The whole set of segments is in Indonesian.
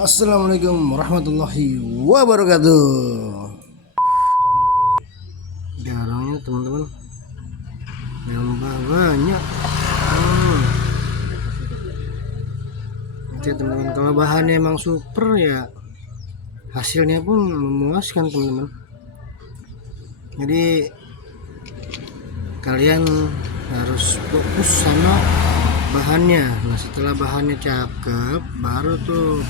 Assalamualaikum warahmatullahi wabarakatuh. Jarangnya teman-teman, nambah banyak. Oke teman-teman, kalau bahannya emang super ya, hasilnya pun memuaskan teman-teman. Jadi kalian harus fokus sama bahannya. Nah setelah bahannya cakep, baru tuh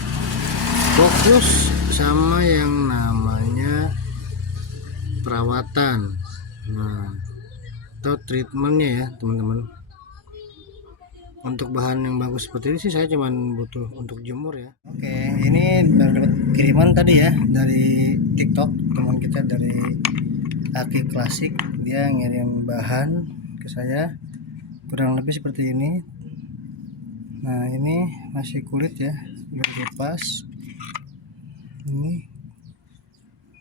fokus sama yang namanya perawatan, atau treatmentnya ya teman-teman. Untuk bahan yang bagus seperti ini sih saya cuman butuh untuk jemur ya. Oke, ini dapat kiriman tadi ya dari TikTok, teman kita dari Aki Klasik. Dia ngirim bahan ke saya kurang lebih seperti ini. Nah ini masih kulit ya, udah dikupas ini.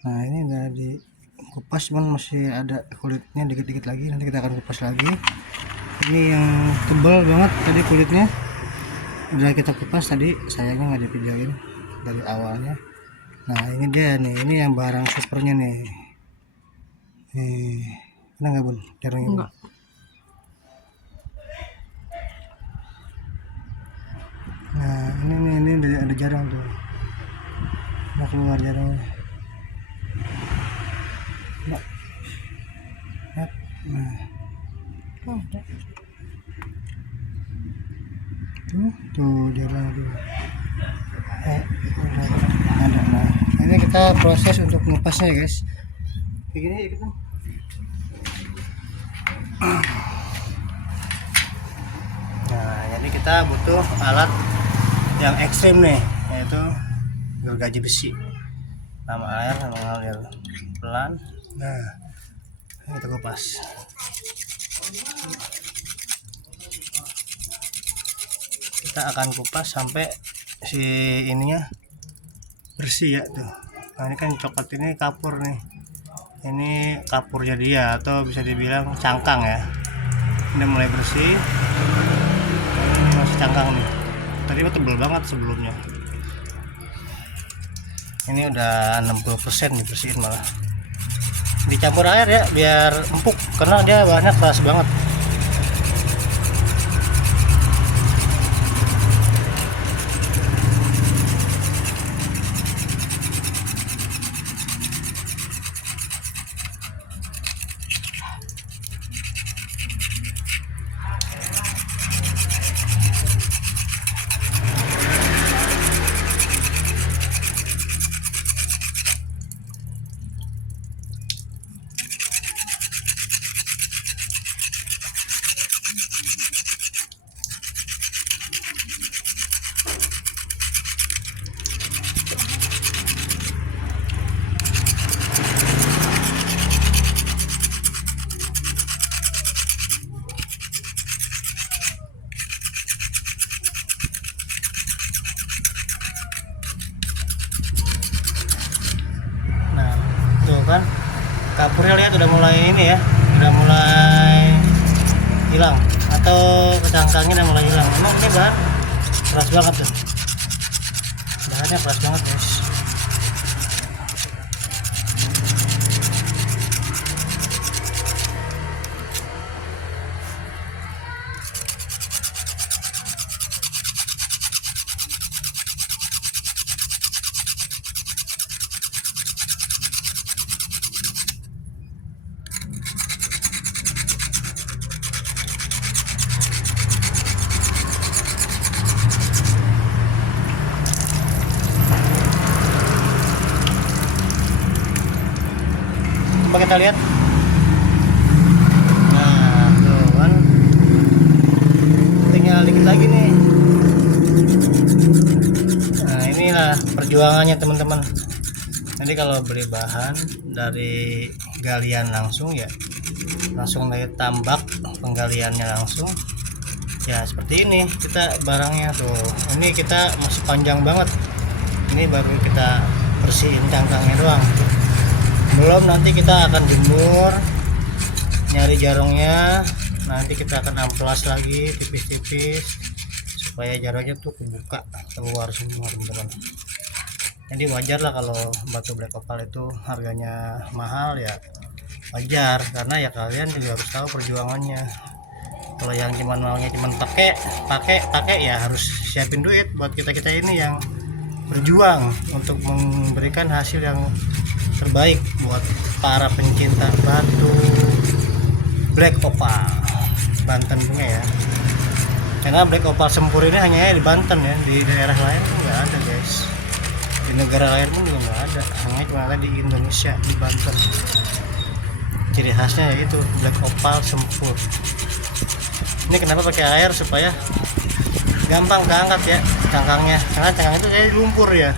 Nah ini udah dikupas, cuman masih ada kulitnya dikit-dikit lagi, nanti kita akan kupas lagi. Ini yang tebal banget tadi kulitnya, udah kita kupas tadi, sayangnya nggak dipijain dari awalnya. Nah ini dia nih, ini yang barang supernya nih. Kena nggak bun jarangnya? Enggak. Nah ini ada jarang tuh, nah keluar jarangnya. Nah, tuh jarang tuh. Ada. Nah ini kita proses untuk ngepasnya guys. Kayak gini gitu. Nah jadi kita butuh alat yang ekstrim nih, yaitu gergaji besi. Sama air mengalir pelan. Nah kita kupas. Kita akan kupas sampai si ininya bersih ya tuh. Nah ini kan coklat, ini kapur nih, ini kapurnya dia atau bisa dibilang cangkang ya. Ini mulai bersih, ini masih cangkang nih, tadi tebel banget sebelumnya. Ini udah 60% dibersihin, malah dicampur air ya biar empuk karena dia bahannya keras banget. Kan kapurnya lihat udah mulai ini ya, udah mulai hilang, atau kecangkangnya udah mulai hilang. Memang ini bahan keras banget tuh, bahannya keras banget guys. Coba kita lihat. Nah tuh kan, tinggal dikit lagi nih. Nah inilah perjuangannya teman-teman. Nanti kalau beli bahan dari galian langsung ya, langsung dari tambak penggaliannya langsung ya, seperti ini kita barangnya tuh. Ini kita masih panjang banget, ini baru kita bersihin cangkangnya doang, belum nanti kita akan jemur, nyari jarungnya, nanti kita akan amplas lagi tipis-tipis supaya jarangnya tuh kebuka keluar semua teman-teman. Jadi wajar lah kalau batu black opal itu harganya mahal ya, wajar, karena ya kalian juga harus tahu perjuangannya. Kalau yang cuman maunya cuman pakai ya harus siapin duit buat kita ini yang berjuang untuk memberikan hasil yang terbaik buat para pencinta batu black opal Banten punya ya. Karena black opal sempur ini hanya di Banten ya, di daerah lain nggak ada guys, di negara lain pun juga nggak ada, hanya cuma ada di Indonesia, di Banten. Ciri khasnya yaitu black opal sempur. Ini kenapa pakai air, supaya gampang keangkat ya cangkangnya, karena cangkang itu kayak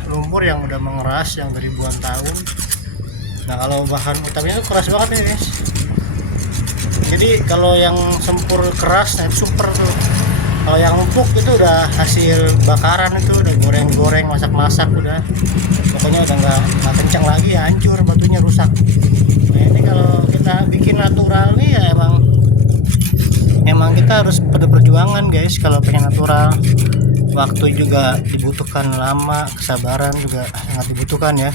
lumpur yang udah mengeras yang ribuan tahun. Nah kalau bahan utamanya itu keras banget nih guys. Jadi kalau yang sempur keras, nah itu super tuh. Kalau yang empuk itu udah hasil bakaran, itu udah goreng-goreng, masak-masak, udah pokoknya udah nggak kencang lagi, hancur batunya, rusak. Nah ini kalau kita bikin natural nih ya emang kita harus pada perjuangan guys. Kalau pengen natural, waktu juga dibutuhkan lama, kesabaran juga sangat dibutuhkan ya.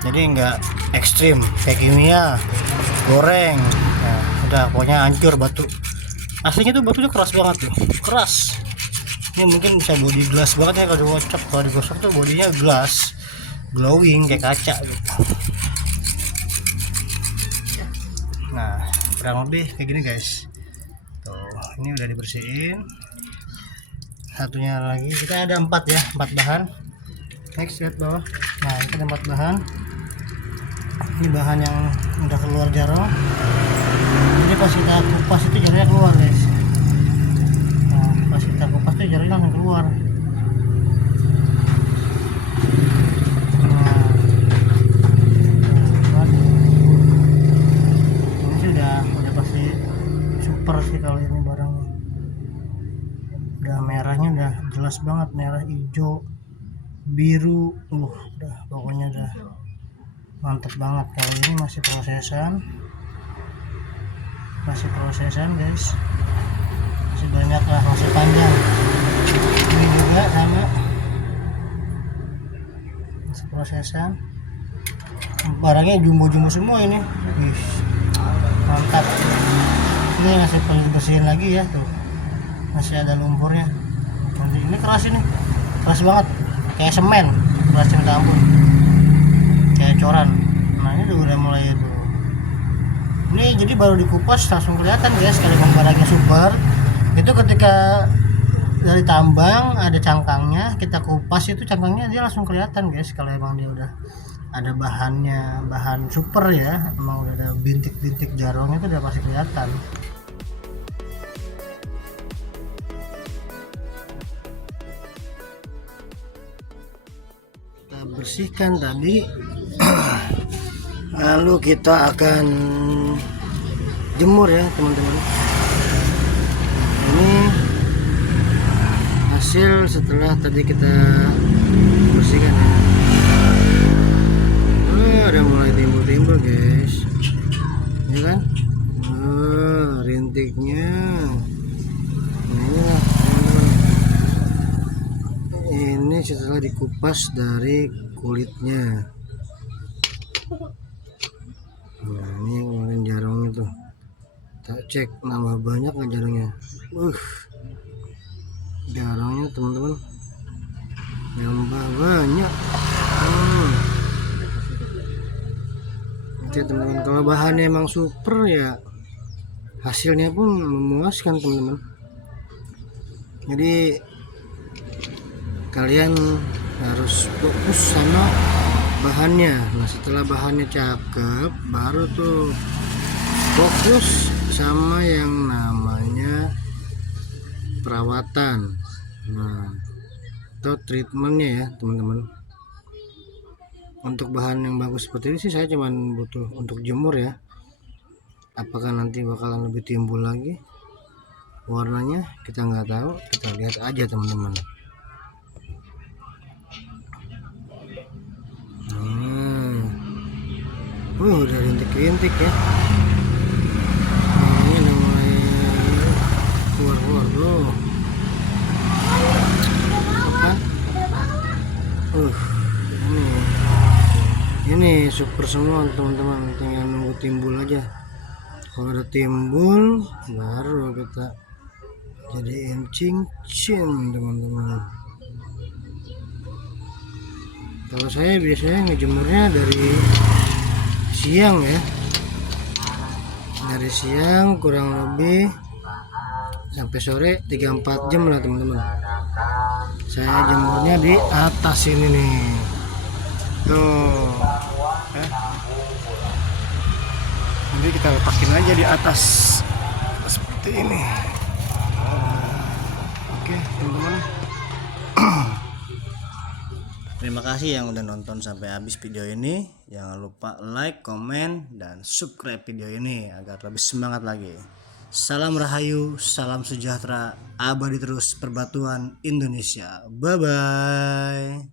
Jadi nggak ekstrim kayak kimia goreng. Nah udah pokoknya hancur batu. Aslinya tuh batunya keras banget tuh, keras. Ini mungkin bisa body glass banget ya kalau digosok. Kalau digosok tuh bodinya glass, glowing kayak kaca gitu. Nah kurang lebih kayak gini guys. Tuh ini udah dibersihin. Satunya lagi kita ada 4 ya, 4 bahan. Next lihat bawah. Nah ini ada 4 bahan. Ini bahan yang udah keluar jarang. Jadi pas kita kupas itu jarangnya keluar guys. Nah pas kita kupas tuh jarangnya langsung keluar. Ini sih udah pasti super sih kalau ini barangnya. Udah merahnya udah jelas banget, merah, hijau, biru, udah pokoknya udah mantep banget. Kalau ini masih prosesan guys, masih banyak lah, masih panjang. Ini juga sama, masih prosesan. Barangnya jumbo semua ini. Mantap. Ini masih perlu bersihin lagi ya, tuh masih ada lumpurnya. Ini keras, ini keras banget, kayak semen, keras minta ampun, kayak coran. Nah ini udah mulai itu. Ini jadi baru dikupas langsung kelihatan guys kalau barangnya super. Itu ketika dari tambang ada cangkangnya, kita kupas itu cangkangnya, dia langsung kelihatan guys kalau emang dia udah ada bahannya, bahan super ya, emang udah ada bintik-bintik jarongnya, itu udah pasti kelihatan. Kita bersihkan tadi. Lalu kita akan jemur ya teman-teman. Ini hasil setelah tadi kita bersihkan ya. Ada mulai timbul guys, ya kan? Rintiknya. Nah inilah teman-teman. Ini setelah dikupas dari kulitnya. Nah ini yang kemarin jarongnya tuh, tak cek nambah banyak nggak jarongnya. Jarongnya teman-teman nambah banyak. Oke teman-teman, kalau bahannya emang super ya hasilnya pun memuaskan teman-teman. Jadi kalian harus fokus sama bahannya. Nah setelah bahannya cakep, baru tuh fokus sama yang namanya perawatan, nah atau treatmentnya ya teman-teman. Untuk bahan yang bagus seperti ini sih saya cuman butuh untuk jemur ya. Apakah nanti bakalan lebih timbul lagi warnanya, kita nggak tahu, kita lihat aja teman-teman. Udah rintik-rintik ya. Ini udah mulai keluar tuh. Apa? ini super semua teman-teman, tinggal nunggu timbul aja. Kalau ada timbul baru kita jadiin cincin teman-teman. Kalau saya biasanya ngejemurnya dari siang ya, dari siang kurang lebih sampai sore 3-4 jam lah teman-teman. Saya jemurnya di atas ini nih tuh nanti kita letakin aja di atas seperti ini. Oke teman-teman, terima kasih yang udah nonton sampai habis video ini. Jangan lupa like, komen, dan subscribe video ini agar lebih semangat lagi. Salam Rahayu, salam sejahtera, abadi terus Perbatuan Indonesia. Bye bye.